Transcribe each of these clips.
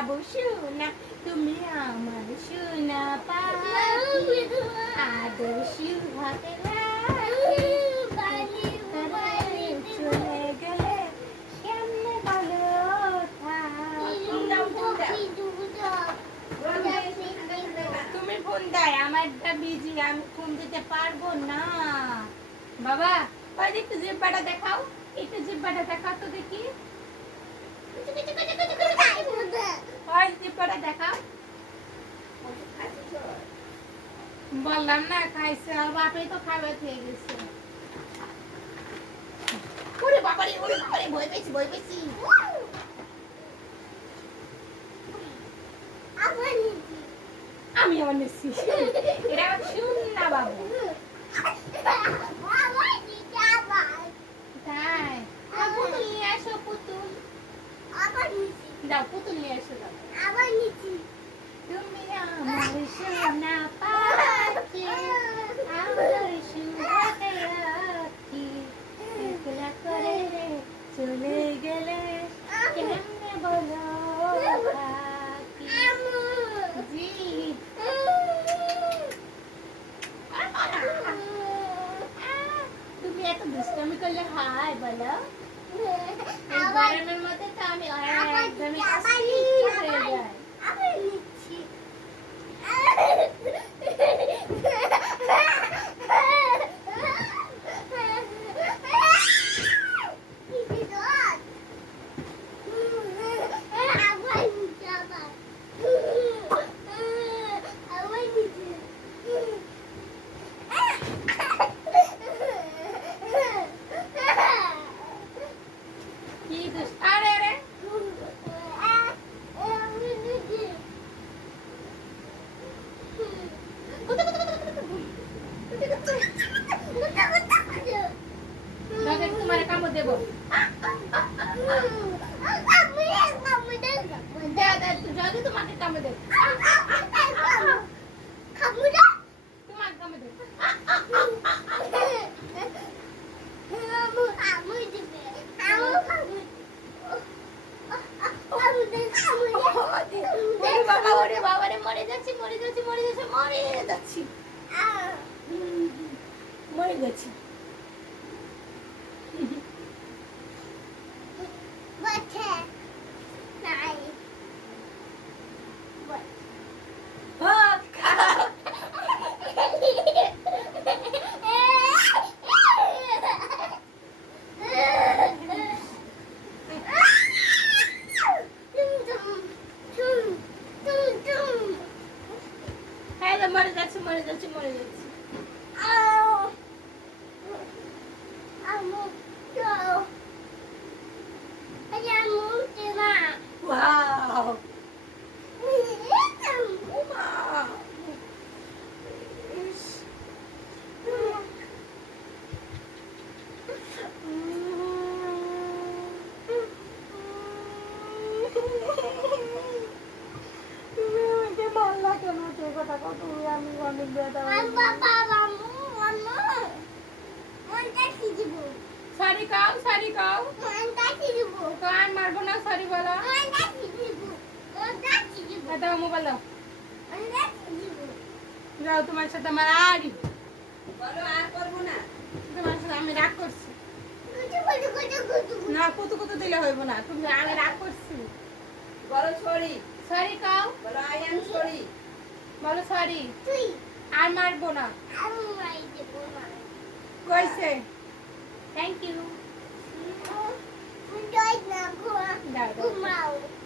বাবু সোনা তুমি আমার সোনা পাখি আদর সুহাগে চলে গেলে কেমনে বলো তুমি ফোন দেয় আমারটা বিজি আমি ফোন দিতে পারবো না বাবা ওই একটু জিব্বাটা দেখাও একটু জিব্বাটা দেখাও তো দেখি ওই জিব্বাটা দেখাও বললাম না খাইছে আর বাপে তো খাবে খেয়ে গেছে ওরে বাবারে ভয় পেয়েছি আমি আমার নিচ্ছি এটা আমার শুন না বাবু তাই পুতুল নিয়ে আসো পুতুল দাও পুতুল নিয়ে আসো দাও তুমি আমার সোনা পাখি আমার সুহাগে রাখি একলা করে চলে গেলে কেমনে বলো জি তুমি এত দুষ্টামি করলে হাই বলো এই গরমের মধ্যে তো আমি একদমই অস্থির হয়ে যাই কি দুষ্ট আরে রে তোমার কামড় দেবো যদি তোমাকে কামড় দেবো তোমাকে কামড় দেবো ওরে বাবা রে মরে যাচ্ছি মরে যাচ্ছি Wow. সরি কাও কান মারবো না সরি বলো দাও মোবাইল দাও যাও তোমার সাথে আমার আর বলো আর করবো না তোমার সাথে আমি রাগ করছি না কত দিলে হইব না তুমি আমি রাগ করছি বলো সরি কাও বলো আই এম সরি বলো সরি তুই আর মারবো না আমি মাই দেব না কইছে থ্যাংক ইউ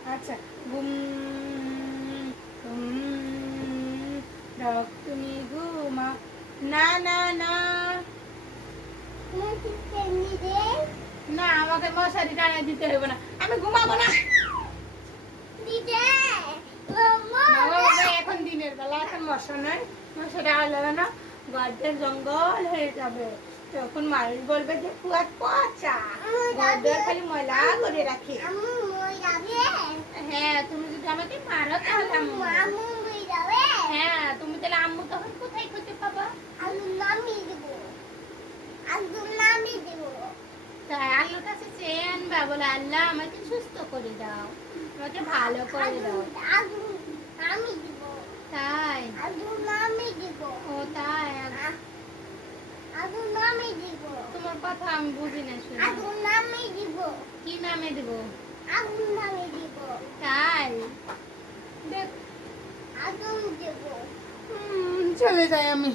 আচ্ছা তুমি ঘুমা না না না না আমাকে মশারি টানা দিতে হবে না আমি ঘুমাবো না এখন দিনের বেলা এখন মশা নাই মশারি আলাদা না গর্তের জঙ্গল হয়ে যাবে তখন মানুষ বলবে যে কুয়ার পচা গর্তের খালি ময়লা করে রাখি হ্যাঁ তুমি যদি আমাকে মারো তাহলে হ্যাঁ তুমি তাহলে আম্মু তখন কোথায় খুঁজে পাবা তাই আল্লাহর কাছে চেয়ে আনবা বলে আল্লাহ আমাকে সুস্থ করে দাও আমাকে ভালো করে দাও। আমি দিব। তাই? আমি দিব। ও তাই? আমি দিব। তোমার কথা আমি বুঝি না শুনে। আমি দিব। কি নামে দেব? আমি দিব। তাই? দেখ আগুন দিব। চলে যাই আমি।